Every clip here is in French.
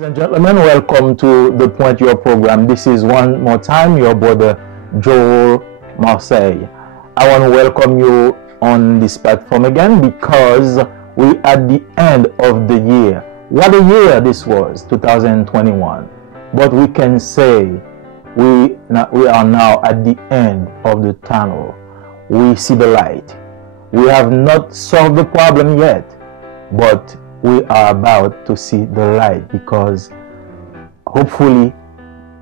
Ladies and gentlemen, welcome to The Point Your program. This is one more time your brother Joel Marseille. I want to welcome you on this platform again because we at the end of the year. What a year this was, 2021. But we can say we are now at the end of the tunnel. We see the light. We have not solved the problem yet, but we are about to see the light because hopefully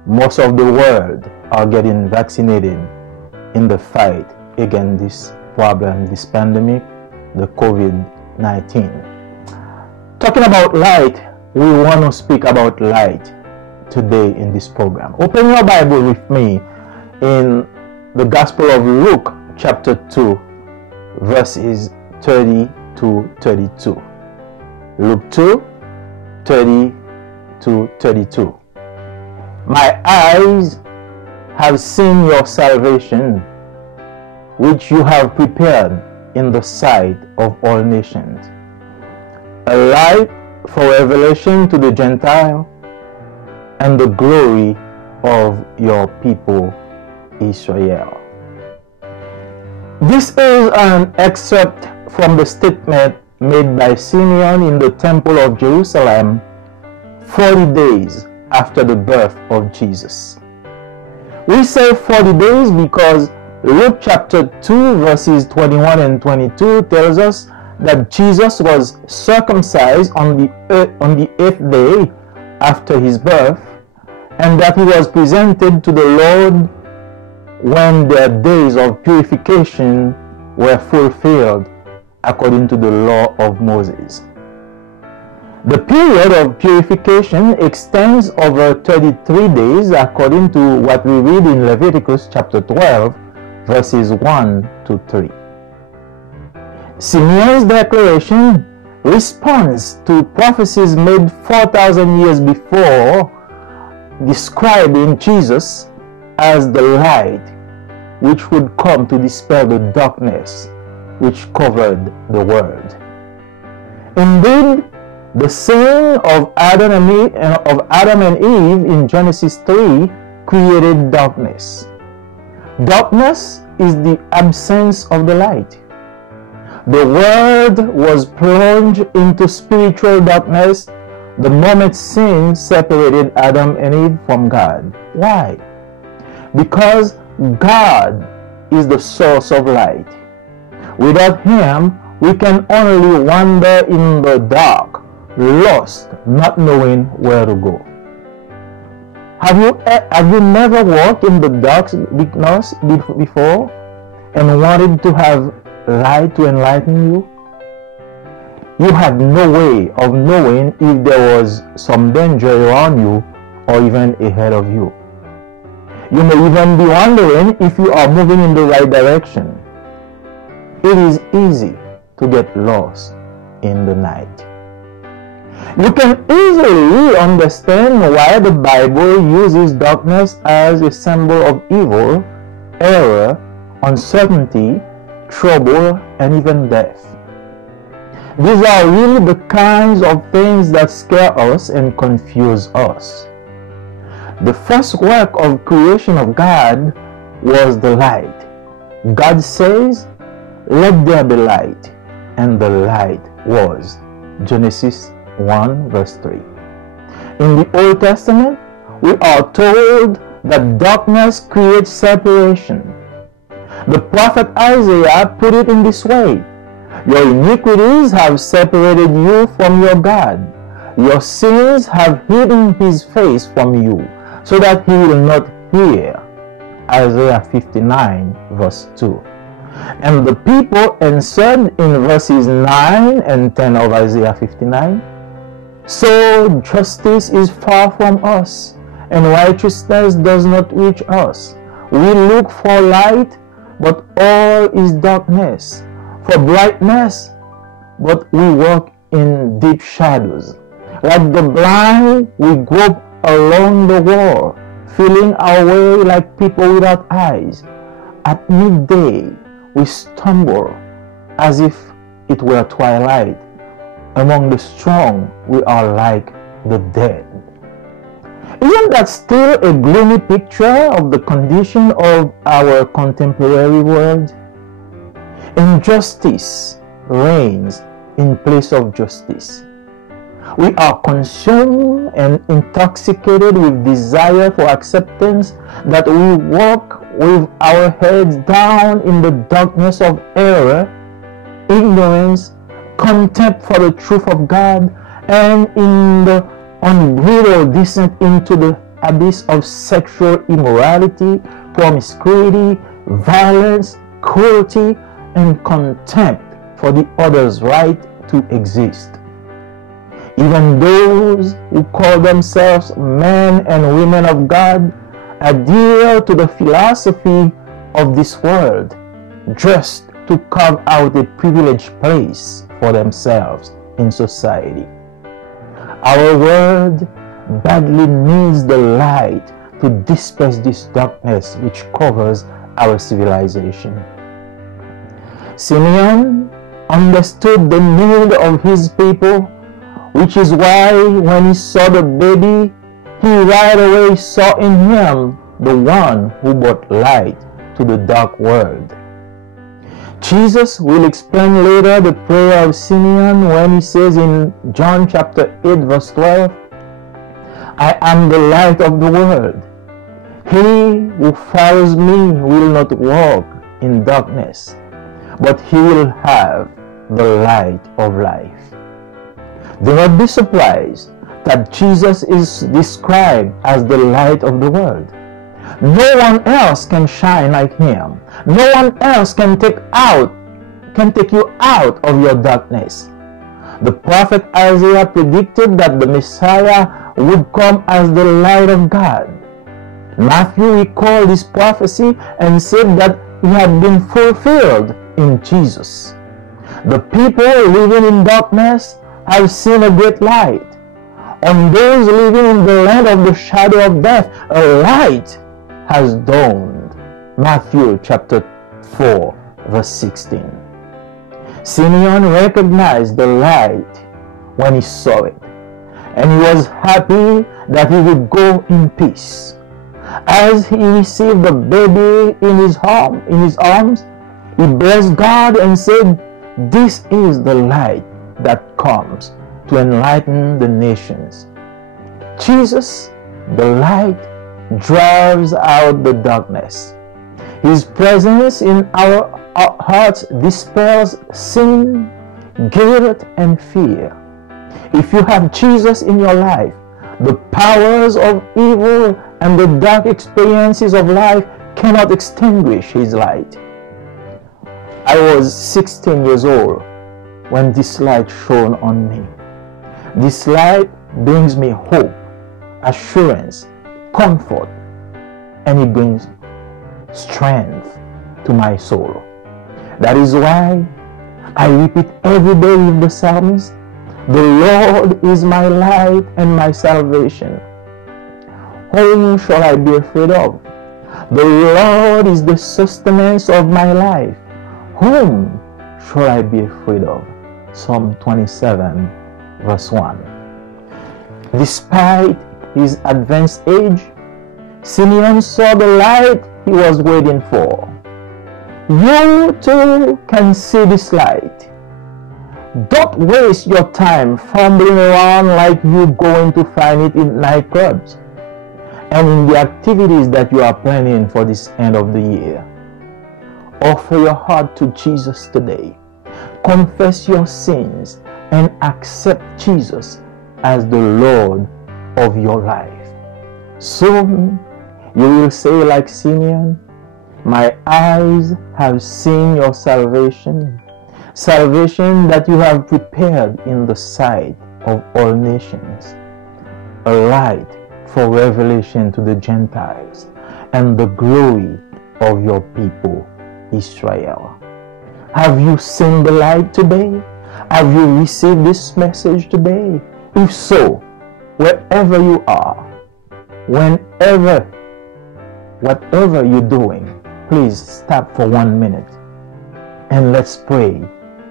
most of the world are getting vaccinated in the fight against this problem, this pandemic, the COVID-19. Talking about light, we want to speak about light today in this program. Open your Bible with me in the Gospel of Luke chapter 2 verses 30 to 32. Luke 2, 30 to 32. My eyes have seen your salvation, which you have prepared in the sight of all nations, a light for revelation to the Gentile and the glory of your people Israel. This is an excerpt from the statement made by Simeon in the Temple of Jerusalem 40 days after the birth of Jesus. We say 40 days because Luke chapter 2 verses 21 and 22 tells us that Jesus was circumcised on the 8th day after his birth, and that he was presented to the Lord when their days of purification were fulfilled according to the law of Moses. The period of purification extends over 33 days according to what we read in Leviticus chapter 12 verses 1 to 3. Simeon's declaration responds to prophecies made 4,000 years before, describing Jesus as the light which would come to dispel the darkness which covered the world. Indeed, the sin of Adam and Eve in Genesis 3 created darkness. Darkness is the absence of the light. The world was plunged into spiritual darkness the moment sin separated Adam and Eve from God. Why? Because God is the source of light. Without him, we can only wander in the dark, lost, not knowing where to go. Have you never walked in the darkness before and wanted to have light to enlighten you? You had no way of knowing if there was some danger around you or even ahead of you. You may even be wondering if you are moving in the right direction. It is easy to get lost in the night. You can easily understand why the Bible uses darkness as a symbol of evil, error, uncertainty, trouble, and even death. These are really the kinds of things that scare us and confuse us. The first work of creation of God was the light. God says, "Let there be light," and the light was. Genesis 1 verse 3. In the Old Testament, we are told that darkness creates separation. The prophet Isaiah put it in this way: "Your iniquities have separated you from your God. Your sins have hidden his face from you, so that he will not hear." Isaiah 59 verse 2. And the people answered in verses 9 and 10 of Isaiah 59, "So justice is far from us, and righteousness does not reach us. We look for light, but all is darkness, for brightness, but we walk in deep shadows. Like the blind, we grope along the wall, feeling our way like people without eyes. At midday, we stumble as if it were twilight. Among the strong, we are like the dead." Isn't that still a gloomy picture of the condition of our contemporary world? Injustice reigns in place of justice. We are consumed and intoxicated with desire for acceptance that we walk with our heads down in the darkness of error, ignorance, contempt for the truth of God, and in the unbridled descent into the abyss of sexual immorality, promiscuity, violence, cruelty, and contempt for the other's right to exist. Even those who call themselves men and women of God adhere to the philosophy of this world just to carve out a privileged place for themselves in society. Our world badly needs the light to disperse this darkness which covers our civilization. Simeon understood the need of his people, which is why when he saw the baby, he right away saw in him the one who brought light to the dark world. Jesus will explain later the prayer of Simeon when he says in John chapter 8 verse 12, I am the light of the world. He who follows me will not walk in darkness, but he will have the light of life. Do not be surprised that Jesus is described as the light of the world. No one else can shine like him. No one else can take you out of your darkness. The prophet Isaiah predicted that the Messiah would come as the light of God. Matthew recalled this prophecy and said that it had been fulfilled in Jesus. The people living in darkness have seen a great light. On those living in the land of the shadow of death, a light has dawned. Matthew chapter 4 verse 16. Simeon recognized the light when he saw it, and he was happy that he would go in peace. As he received the baby in his arms, he blessed God and said, "This is the light that comes to enlighten the nations." Jesus, the light, drives out the darkness. His presence in our hearts dispels sin, guilt, and fear. If you have Jesus in your life, the powers of evil and the dark experiences of life cannot extinguish his light. I was 16 years old when this light shone on me. This light brings me hope, assurance, comfort, and it brings strength to my soul. That is why I repeat every day with the psalmist, "The Lord is my light and my salvation. Whom shall I be afraid of? The Lord is the sustenance of my life. Whom shall I be afraid of?" Psalm 27 verse 1. Despite his advanced age, Simeon saw the light he was waiting for. You too can see this light. Don't waste your time fumbling around like you're going to find it in nightclubs and in the activities that you are planning for this end of the year. Offer your heart to Jesus today. Confess your sins and accept Jesus as the Lord of your life. Soon you will say like Simeon, "My eyes have seen your salvation, salvation that you have prepared in the sight of all nations, a light for revelation to the Gentiles and the glory of your people Israel." Have you seen the light today? Have you received this message today? If so, wherever you are, whatever you're doing, please stop for 1 minute and let's pray.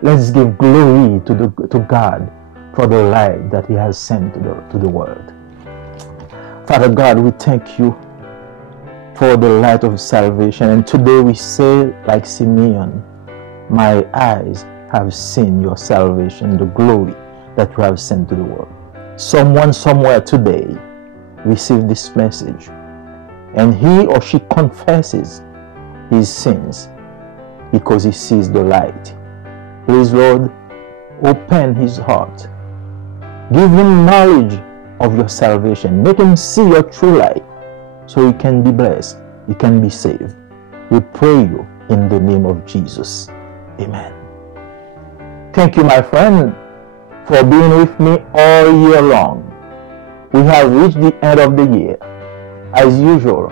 Let's give glory to God for the light that he has sent to the world. Father God, we thank you for the light of salvation. And today we say, like Simeon, my eyes have seen your salvation, the glory that you have sent to the world. Someone somewhere today receive this message, and he or she confesses his sins because he sees the light. Please, Lord, open his heart. Give him knowledge of your salvation. Make him see your true light so he can be blessed, he can be saved. We pray you in the name of Jesus. Amen. Thank you, my friend, for being with me all year long. We have reached the end of the year. As usual,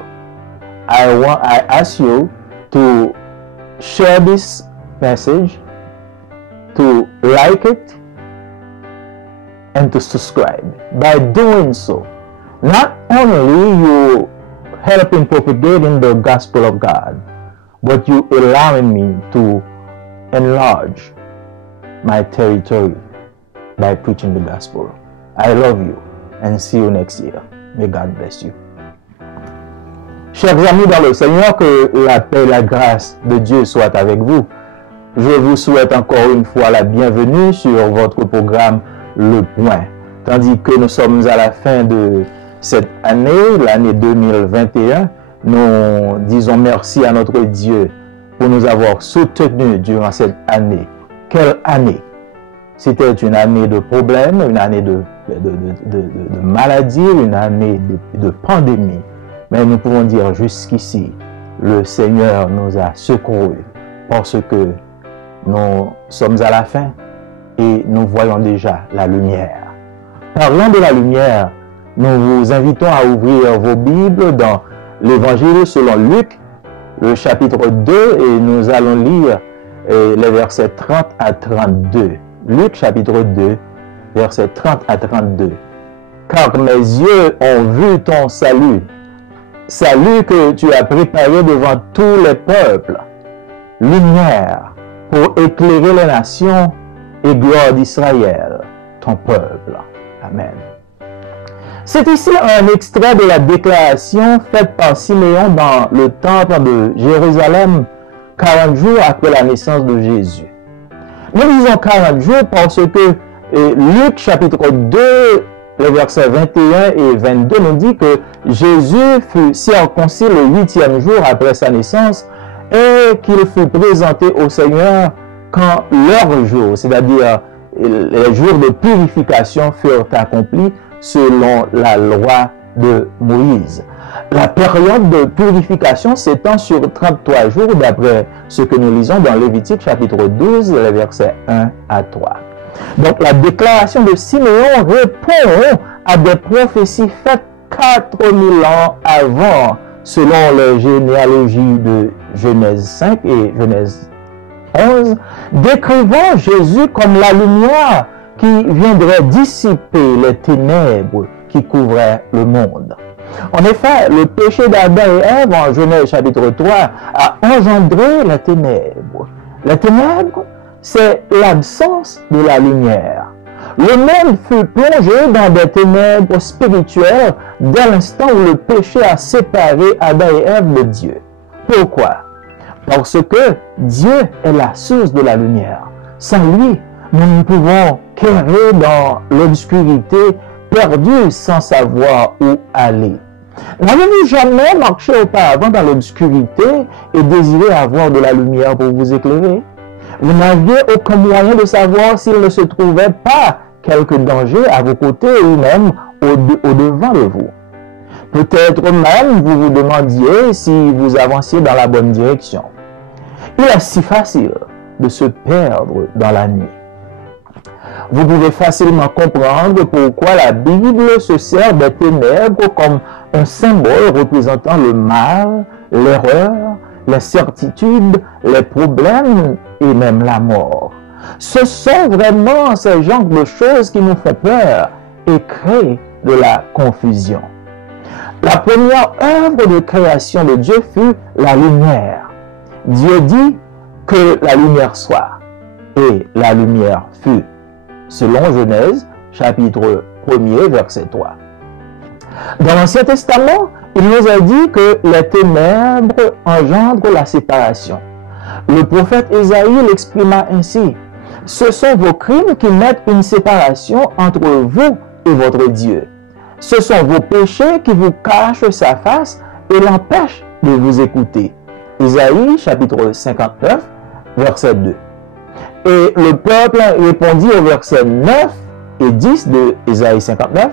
I ask you to share this message, to like it, and to subscribe. By doing so, not only you helping propagating the gospel of God, but you allowing me to enlarge my territory by preaching the gospel. I love you and see you next year. May God bless you. Chers amis dans le Seigneur, que la paix et la grâce de Dieu soient avec vous. Je vous souhaite encore une fois la bienvenue sur votre programme Le Point. Tandis que nous sommes à la fin de cette année, l'année 2021, nous disons merci à notre Dieu pour nous avoir soutenus durant cette année. Quelle année! C'était une année de problèmes, une année de maladies, une année de pandémie. Mais nous pouvons dire jusqu'ici, le Seigneur nous a secourus parce que nous sommes à la fin et nous voyons déjà la lumière. Parlant de la lumière, nous vous invitons à ouvrir vos Bibles dans l'Évangile selon Luc, le chapitre 2, et nous allons lire les versets 30 à 32. Luc chapitre 2, versets 30 à 32. Car mes yeux ont vu ton salut, salut que tu as préparé devant tous les peuples, lumière pour éclairer les nations et gloire d'Israël, ton peuple. Amen. C'est ici un extrait de la déclaration faite par Siméon dans le temple de Jérusalem 40 jours après la naissance de Jésus. Nous disons 40 jours parce que Luc chapitre 2, les versets 21 et 22 nous dit que Jésus fut circoncis le 8e jour après sa naissance et qu'il fut présenté au Seigneur quand leur jour, c'est-à-dire les jours de purification, furent accomplis selon la loi de Moïse. La période de purification s'étend sur 33 jours d'après ce que nous lisons dans Lévitique chapitre 12, les versets 1 à 3. Donc la déclaration de Siméon répond à des prophéties faites 4000 ans avant, selon les généalogies de Genèse 5 et Genèse 11, décrivant Jésus comme la lumière qui viendrait dissiper les ténèbres qui couvraient le monde. En effet, le péché d'Adam et Ève en Genèse chapitre 3 a engendré les ténèbres. Les ténèbres, c'est l'absence de la lumière. Le monde fut plongé dans des ténèbres spirituelles dès l'instant où le péché a séparé Adam et Ève de Dieu. Pourquoi? Parce que Dieu est la source de la lumière. Sans lui, nous ne pouvons qu'errer dans l'obscurité, perdus sans savoir où aller. N'avez-vous jamais marché auparavant dans l'obscurité et désiré avoir de la lumière pour vous éclairer? Vous n'aviez aucun moyen de savoir s'il ne se trouvait pas quelque danger à vos côtés ou même au-devant de vous. Peut-être même vous vous demandiez si vous avanciez dans la bonne direction. Il est si facile de se perdre dans la nuit. Vous pouvez facilement comprendre pourquoi la Bible se sert des ténèbres comme un symbole représentant le mal, l'erreur, les certitudes, les problèmes et même la mort. Ce sont vraiment ces genres de choses qui nous font peur et créent de la confusion. La première œuvre de création de Dieu fut la lumière. Dieu dit que la lumière soit, et la lumière fut. Selon Genèse, chapitre 1er, verset 3. Dans l'Ancien Testament, il nous a dit que les ténèbres engendrent la séparation. Le prophète Ésaïe l'exprima ainsi. Ce sont vos crimes qui mettent une séparation entre vous et votre Dieu. Ce sont vos péchés qui vous cachent sa face et l'empêchent de vous écouter. Ésaïe chapitre 59, verset 2. Et le peuple répondit au verset 9 et 10 de Ésaïe 59.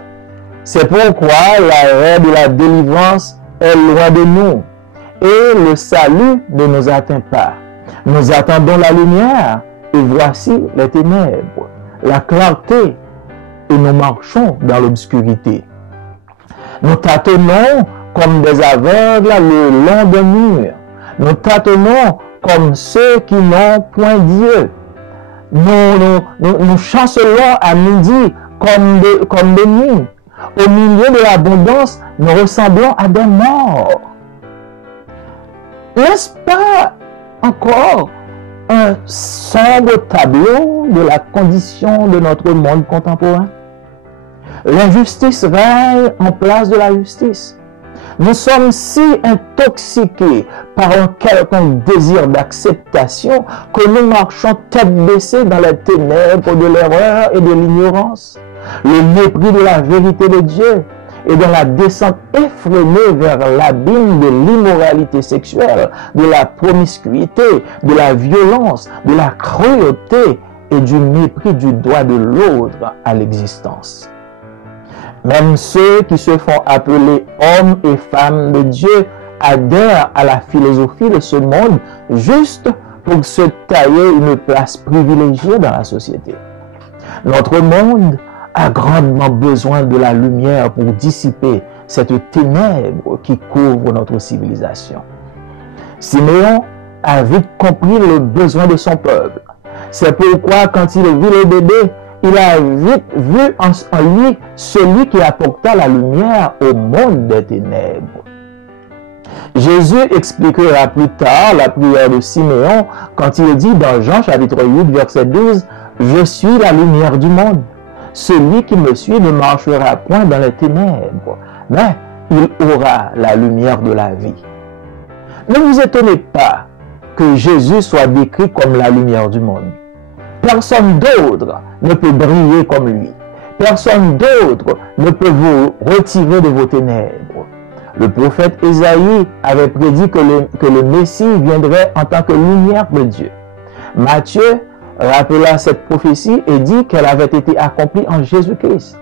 C'est pourquoi l'arrêt de la délivrance est loin de nous et le salut ne nous atteint pas. Nous attendons la lumière et voici les ténèbres, la clarté et nous marchons dans l'obscurité. Nous tâtonnons comme des aveugles le long des murs. Nous tâtonnons comme ceux qui n'ont point Dieu. Nous chancelons à midi comme des nuits. Au milieu de l'abondance, nous ressemblons à des morts. N'est-ce pas encore un sombre tableau de la condition de notre monde contemporain? L'injustice règne en place de la justice. Nous sommes si intoxiqués par un quelconque désir d'acceptation que nous marchons tête baissée dans les ténèbres de l'erreur et de l'ignorance, le mépris de la vérité de Dieu et dans la descente effrénée vers l'abîme de l'immoralité sexuelle, de la promiscuité, de la violence, de la cruauté et du mépris du droit de l'autre à l'existence. Même ceux qui se font appeler hommes et femmes de Dieu adhèrent à la philosophie de ce monde juste pour se tailler une place privilégiée dans la société. Notre monde a grandement besoin de la lumière pour dissiper cette ténèbre qui couvre notre civilisation. Siméon a vite compris le besoin de son peuple. C'est pourquoi quand il vit le bébé, il a vite vu en lui celui qui apporta la lumière au monde des ténèbres. Jésus expliquera plus tard la prière de Siméon quand il dit dans Jean chapitre 8 verset 12 « Je suis la lumière du monde. Celui qui me suit ne marchera point dans les ténèbres, mais il aura la lumière de la vie. » Ne vous étonnez pas que Jésus soit décrit comme la lumière du monde. Personne d'autre ne peut briller comme lui. Personne d'autre ne peut vous retirer de vos ténèbres. Le prophète Ésaïe avait prédit que le Messie viendrait en tant que lumière de Dieu. Matthieu rappela cette prophétie et dit qu'elle avait été accomplie en Jésus-Christ.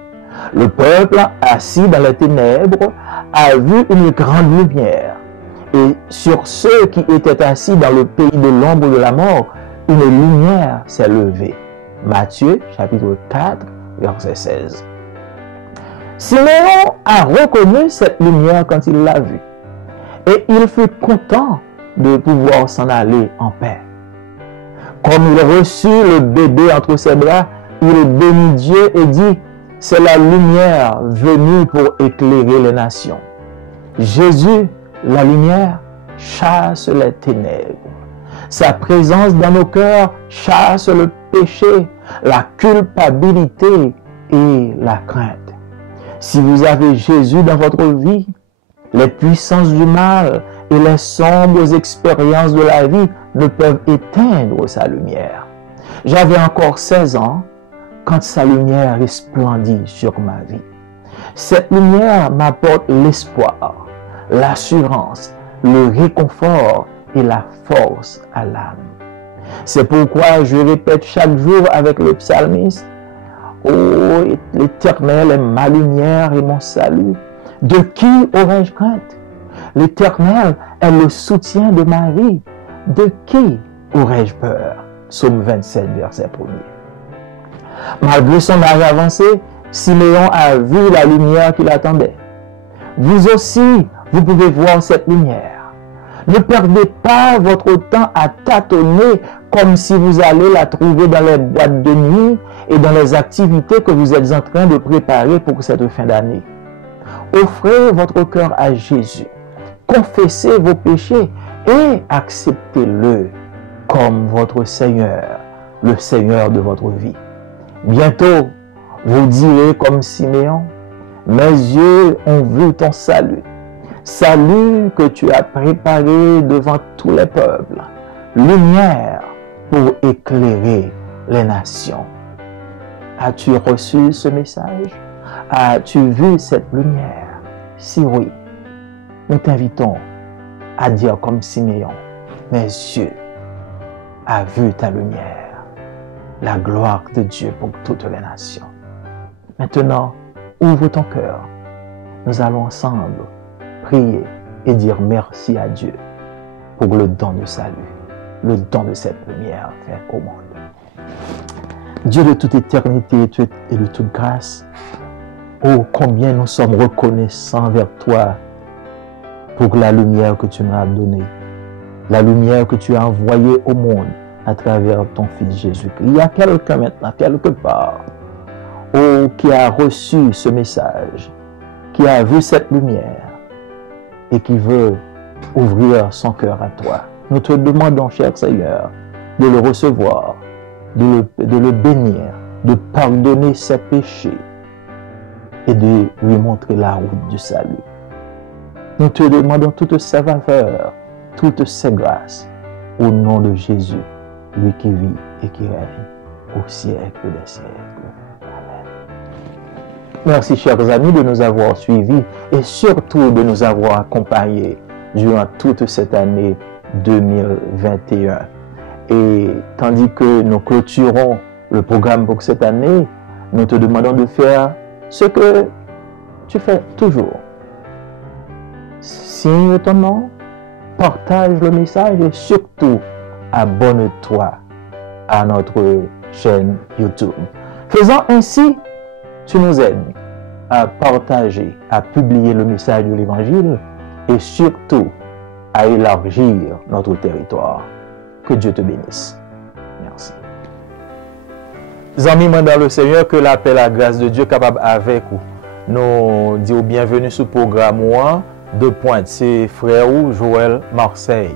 Le peuple, assis dans les ténèbres, a vu une grande lumière. Et sur ceux qui étaient assis dans le pays de l'ombre de la mort, une lumière s'est levée. Matthieu, chapitre 4, verset 16. Siméon a reconnu cette lumière quand il l'a vue. Et il fut content de pouvoir s'en aller en paix. Comme il reçut le bébé entre ses bras, il bénit Dieu et dit, « C'est la lumière venue pour éclairer les nations. » Jésus, la lumière, chasse les ténèbres. Sa présence dans nos cœurs chasse le péché, la culpabilité et la crainte. Si vous avez Jésus dans votre vie, les puissances du mal et les sombres expériences de la vie ne peuvent éteindre sa lumière. J'avais encore 16 ans quand sa lumière resplendit sur ma vie. Cette lumière m'apporte l'espoir, l'assurance, le réconfort et la force à l'âme. C'est pourquoi je répète chaque jour avec le psalmiste, « Oh, l'Éternel est ma lumière et mon salut. De qui aurais-je crainte? L'Éternel est le soutien de ma vie. De qui aurais-je peur? » Psaume 27, verset 1er. Malgré son âge avancé, Siméon a vu la lumière qui l'attendait. Vous aussi, vous pouvez voir cette lumière. Ne perdez pas votre temps à tâtonner comme si vous allez la trouver dans les boîtes de nuit et dans les activités que vous êtes en train de préparer pour cette fin d'année. Offrez votre cœur à Jésus. Confessez vos péchés et acceptez-le comme votre Seigneur, le Seigneur de votre vie. Bientôt, vous direz comme Siméon, « Mes yeux ont vu ton salut. Salut que tu as préparé devant tous les peuples. Lumière pour éclairer les nations. As-tu reçu ce message? As-tu vu cette lumière? Si oui, nous t'invitons à dire comme Siméon, mes yeux ont vu ta lumière, la gloire de Dieu pour toutes les nations. Maintenant, ouvre ton cœur. Nous allons ensemble prier et dire merci à Dieu pour le don de salut, le don de cette lumière faite au monde. Dieu de toute éternité et de toute grâce, oh combien nous sommes reconnaissants vers toi pour la lumière que tu nous as donnée, la lumière que tu as envoyée au monde à travers ton Fils Jésus-Christ. Il y a quelqu'un maintenant, quelque part, oh, qui a reçu ce message, qui a vu cette lumière et qui veut ouvrir son cœur à toi. Nous te demandons, cher Seigneur, de le recevoir, de le bénir, de pardonner ses péchés et de lui montrer la route du salut. Nous te demandons toutes ces faveurs, toutes ces grâces, au nom de Jésus, lui qui vit et qui règne au siècle des siècles. Merci, chers amis, de nous avoir suivis et surtout de nous avoir accompagnés durant toute cette année 2021. Et tandis que nous clôturons le programme pour cette année, nous te demandons de faire ce que tu fais toujours. Signe ton nom, partage le message et surtout abonne-toi à notre chaîne YouTube. Faisant ainsi, tu nous aides à partager, à publier le message de l'Évangile et surtout à élargir notre territoire. Que Dieu te bénisse. Merci. Amis dans le Seigneur, que la paix, la grâce de Dieu capable avec vous. Nous disons bienvenue sur le programme 1 de Pointe. C'est frère Joël Marseille.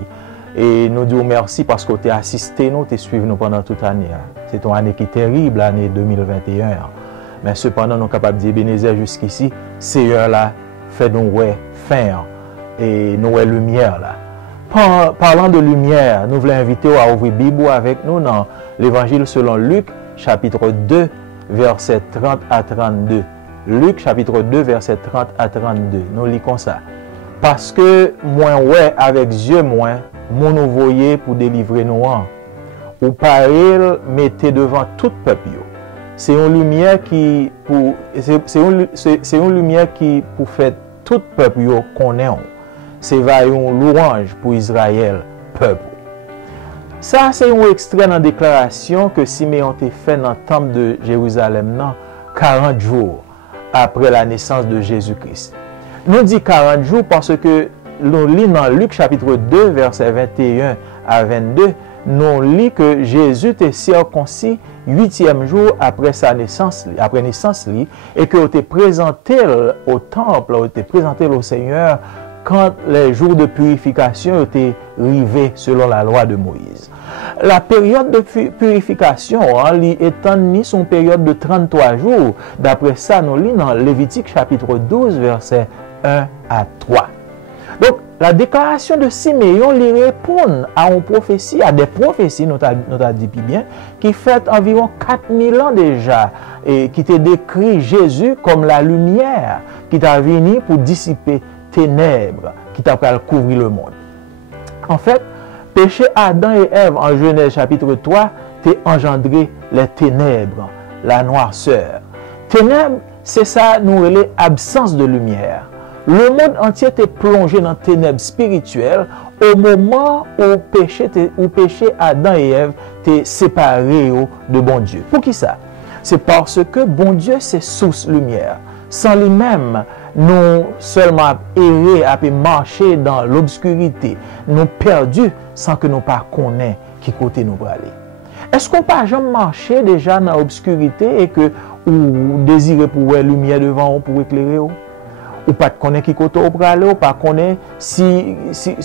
Et nous disons merci parce que tu as assisté nous, tu as suivi nous pendant toute l'année. C'est une année qui est terrible, l'année 2021. Mais cependant, nous sommes capables de dire Bénézère jusqu'ici, Seigneur là, fait nous fin et nous lumière là. Parlant de lumière, nous voulons inviter à ouvrir la Bible avec nous dans l'Évangile selon Luc, chapitre 2, verset 30 à 32. Luc, chapitre 2, verset 30 à 32. Nous lisons ça. Parce que moi, ouais, avec Dieu, moi, mon nous voyez pour délivrer nous. Ou par elle, mettez devant tout peuple. C'est une lumière qui pour faire tout peuple connaît. C'est une louange pour Israël, peuple. Ça, c'est un extrait dans la déclaration que Siméon a fait dans le temple de Jérusalem, 40 jours après la naissance de Jésus-Christ. Nous dit 40 jours parce que nous lisons dans Luc chapitre 2, versets 21 à 22, nous lisons que Jésus était circoncis 8e jour après sa naissance, après naissance, et qu'il était présenté au temple, il était présenté au Seigneur quand les jours de purification étaient arrivés selon la loi de Moïse. La période de purification étant ni son période de 33 jours. D'après ça, nous lisons dans Lévitique chapitre 12, versets 1 à 3. Donc, la déclaration de Siméon lui répond à une prophétie, à des prophéties, nous avons dit bien, qui fait environ 4000 ans déjà, et qui te décrit Jésus comme la lumière qui t'a venu pour dissiper ténèbres, qui t'a couvrir le monde. En fait, péché Adam et Ève en Genèse chapitre 3 t'a engendré les ténèbres, la noirceur. Ténèbres, c'est ça, nous relève absence de lumière. Le monde entier était plongé dans les ténèbres spirituelles au moment où péché Adam et Ève étaient séparés de bon Dieu. Pour qui ça? C'est parce que bon Dieu, c'est source lumière. Sans lui-même, nous seulement errer, à marcher dans l'obscurité, nous perdus sans que nous pas connaissions qui côté nous aller. Est-ce qu'on peut jamais marcher déjà dans l'obscurité et que vous désirez pour voir lumière devant vous pour éclairer vous? Ou pas de connaître qui côté vous aller, ou pas connaître si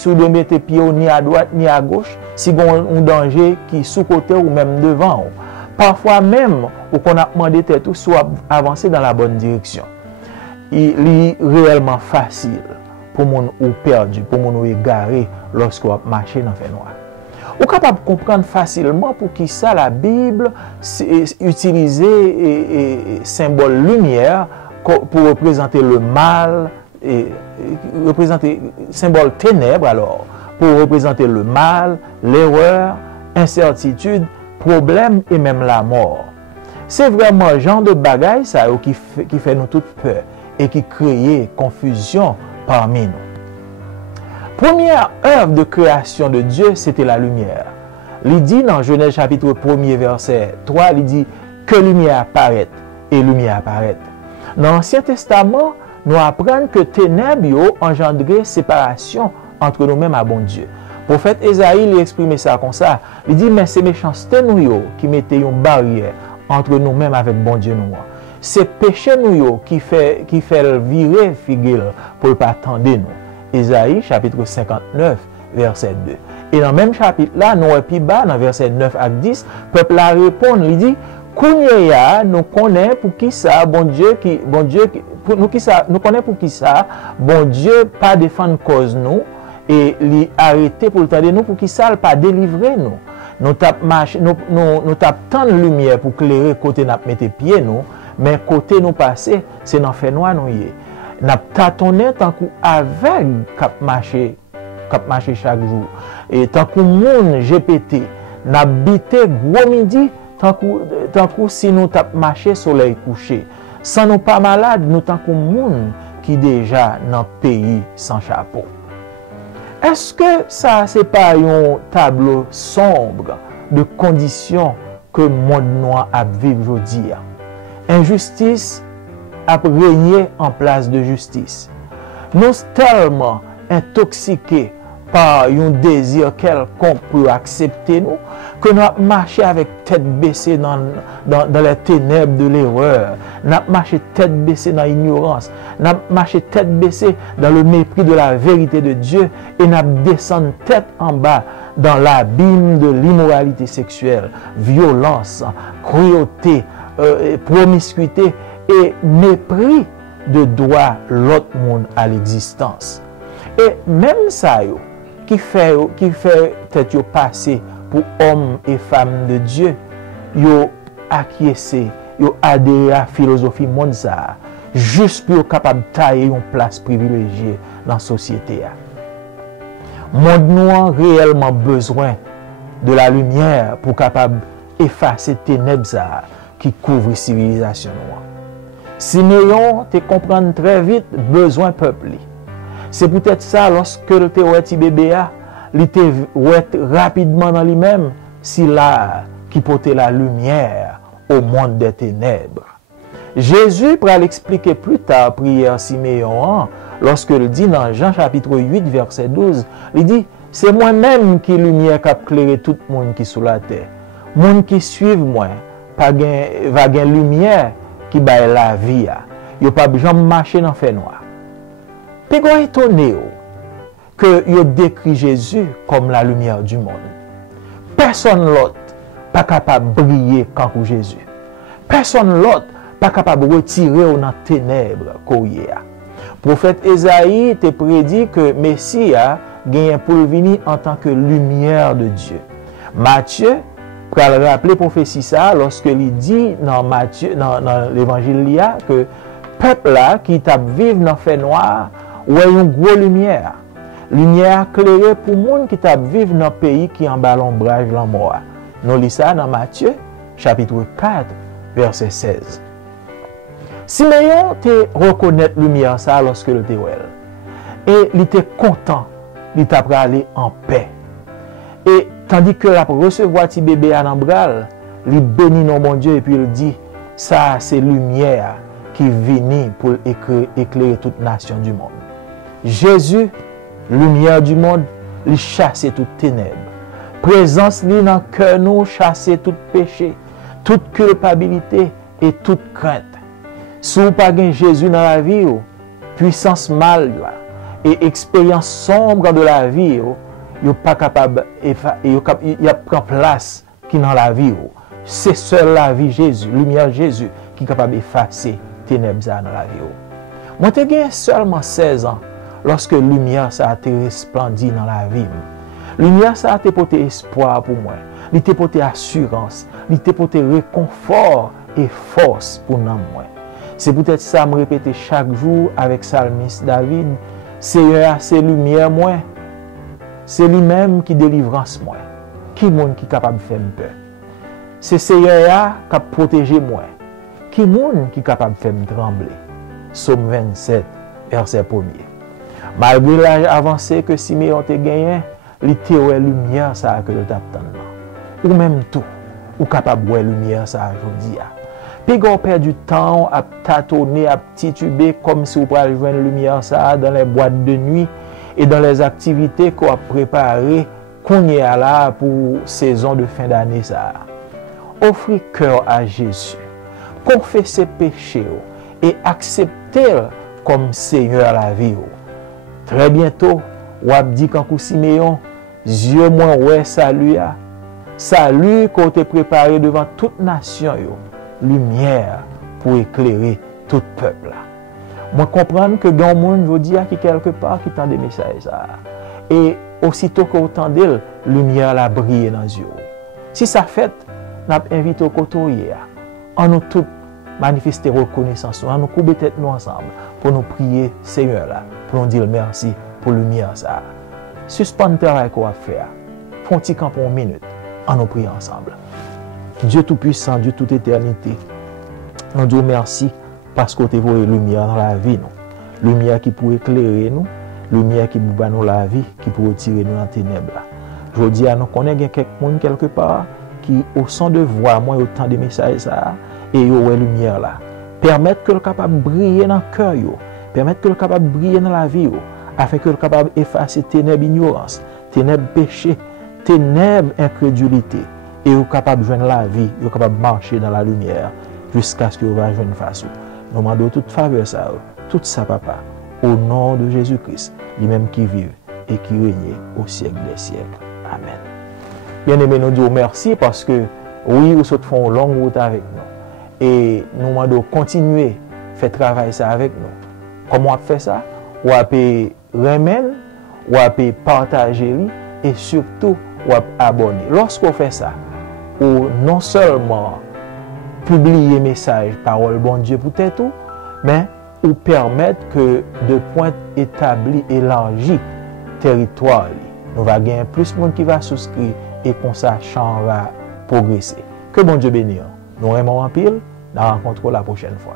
vous devez mettre pied ni à droite ni à gauche, si vous avez un danger qui est sous côté ou même devant vous. Parfois même, ou qu'on a demandé tête ou soit avancer dans la bonne direction. il est réellement facile pour mon ou perdu, pour mon ou égaré lorsque vous marchez dans le fait noir. Vous êtes capable de comprendre facilement pour qui ça la Bible utiliser symbole lumière pour représenter le mal, et représenter symbole ténèbres alors, pour représenter le mal, l'erreur, incertitude, problème et même la mort. C'est vraiment le genre de bagaille ça qui fait nous toute peur et qui crée confusion parmi nous. Première œuvre de création de Dieu, c'était la lumière. Il dit dans Genèse chapitre 1er verset 3, il dit que lumière apparaît et lumière apparaît. Dans l'Ancien Testament, nous apprenons que ténèbres engendré séparation entre nous-mêmes et bon Dieu. Le prophète Esaïe il exprimé ça comme ça. Il dit mais c'est méchanceté nous qui mettait une barrière entre nous-mêmes avec bon Dieu nous. C'est péché nous qui fait virer figure pour ne pas attendre nous. Esaïe chapitre 59 verset 2. Et dans le même chapitre là, nous plus bas dans verset 9 à 10, peuple la répond, il dit Kounyea nous connaît pour qui ça bon Dieu nous connaît pour qui ça bon Dieu pas défendre cause nous et li arrêter pour le temps de nous pour qui ça pas délivrer nous. Nous tap tant de lumière pour clairer côté n'a mettre pied nous, mais côté nous passer, c'est dans fait noir nous y. N'a tâtonné tant qu'aveugle cap marcher chaque jour. Et tant que monde GPT n'a bité gros midi tant que si nous tap marcher soleil couché. Sans nous pas malade, nous tant que monde qui déjà dans pays sans chapeau. Est-ce que ça c'est pas un tableau sombre de conditions que le monde noir a vivre aujourd'hui? Injustice a régné en place de justice. Nous sommes tellement intoxiqués par un désir quelconque pour accepter nous, que nous avons marché avec tête baissée dans les ténèbres de l'erreur. Nous avons marché tête baissée dans l'ignorance. Nous avons marché tête baissée dans le mépris de la vérité de Dieu. Et nous avons descendu tête en bas dans l'abîme de l'immoralité sexuelle, violence, cruauté, promiscuité et mépris de droit l'autre monde à l'existence. Et même ça, qui fait tête yo passer pour hommes et femmes de Dieu, yo acquiescé, yo adhéré à la philosophie monde ça, juste pour capable tailler une place privilégiée dans la société. Monde noir réellement besoin de la lumière pour capable effacer ténèbres qui couvrent la civilisation noire. Siméon te comprend très vite besoin peuple. C'est peut-être ça lorsque le petit bébé il était rapidement dans lui-même, si là qui portait la lumière au monde des ténèbres. Jésus pourra l'expliquer plus tard, prière Siméon, lorsque il dit dans Jean chapitre 8, verset 12, il dit, c'est moi-même qui lumière qui a éclairé tout le monde qui est sous la terre. Le monde qui suit moi, va gagner lumière qui baille la vie. Il n'y a pas besoin de marcher dans le fait noir. Puis vous étonné que vous décrit Jésus comme la lumière du monde. Personne l'autre pas capable de briller comme Jésus. Personne l'autre pas capable de retirer dans les ténèbres qu'on y a. Le prophète Esaïe te prédit que Messie a gagné pour venir en tant que lumière de Dieu. Matthieu pour rappeler prophétie ça lorsqu'il dit dans l'évangile que peuple là qui t'a vivre dans fait noir ou une grosse lumière. Lumière éclairée pour les gens qui t'a vivre dans un pays qui en bas l'ombrage de la mort. Nous lisons ça dans Matthieu, chapitre 4, verset 16. Siméon te reconnaît la lumière ça lorsque le te ouel. Et il était content, il t'a aller en paix. Et tandis que la recevoir petit bébé à l'embral, il bénit non mon Dieu et puis il dit, ça c'est lumière qui vient pour éclairer toute nation du monde. Jésus, lumière du monde, il chasse toute ténèbres. Présence li dans cœur nous chasse tout péché, toute culpabilité et toute crainte. Si vous pas Jésus dans la vie, puissance mal et expérience sombre de la vie, vous pas capable y prend place qui dans la vie. C'est seul la vie Jésus, lumière Jésus qui est capable d'effacer ténèbres dans la vie. Moi, j'ai gagné seulement 16 ans lorsque lumière ça a été resplendie dans la vie. Lumière ça a été porté espoir pour moi. Il était porté assurance, il était porté réconfort et force pour moi. C'est peut-être ça me répéter chaque jour avec Psalmiste David. Seigneur, c'est lumière moi. C'est lui-même qui délivrance moi. Qui monde qui capable de faire peur? C'est Seigneur qui a protégé moi. Qui monde qui capable de faire trembler? Psaume 27, verset 1er. Malgré l'âge avancé que Siméon a gagné, il était ouais lumière ça que le t'attend. Ou même tout, ou capable de lumière ça aujourd'hui. Puis on perd du temps à tâtonner, à tituber comme si on pouvait joindre la lumière ça dans les boîtes de nuit et dans les activités qu'on a préparées qu'on y a là pour saison de fin d'année ça. Offrez cœur à Jésus, confessez péché et acceptez comme Seigneur la vie. Très bientôt, on a dit quand Siméon, Dieu moi ouais salut à salut qu'on t'a préparé devant toute nation lumière pour éclairer tout peuple. Moi comprendre que dans le monde je dis qui quelque part qui tend des messages ça et aussitôt qu'on entendait lumière la briller dans les yeux. Si ça fait n'a invité au côtoyer en nous tous manifester reconnaissance, en nous couper tête nous ensemble pour nous prier Seigneur là, pour nous dire merci pour lumière ça. Suspendre le travail qu'on va faire. Font petit camp pour une minute en nous priant ensemble. Dieu tout-puissant, Dieu toute éternité, nous disons merci parce que tu as voué lumière dans la vie. Nous. Lumière qui peut éclairer nous, lumière qui peut nous la vie, qui peut retirer nous dans les ténèbres. Je dis à nous connaissons quelqu'un quelque part qui, au son de voix, moi, autant de messages ça, et il y a lumière là. Permettre que le capable de briller dans le cœur, permettre que le capable de briller dans la vie, afin que le capable d'effacer ténèbres ignorance, ténèbres péché, ténèbres incrédulité. Et vous êtes capable de joindre la vie, vous êtes capable de marcher dans la lumière jusqu'à ce que vous va joindre face. Nous demandons toute faveur, ça, tout ça, papa, au nom de Jésus-Christ, lui-même qui vit et qui règne au siècle des siècles. Amen. Bien-aimés, nous disons merci parce que, oui, vous faites une longue route avec nous. Et nous demandons continuer à faire travail ça avec nous. Comment on fait ça? On peut remettre, on peut partager et surtout, on peut abonner. Lorsqu'on fait ça, ou non seulement publier message parole bon Dieu peut-être tout, mais ou permettre que de points établis élargis territoire nous va gagner plus de monde qui va souscrire et qu'on ça champ va progresser. Que bon Dieu bénisse. Nous aimons en pile, nous rencontrons la prochaine fois.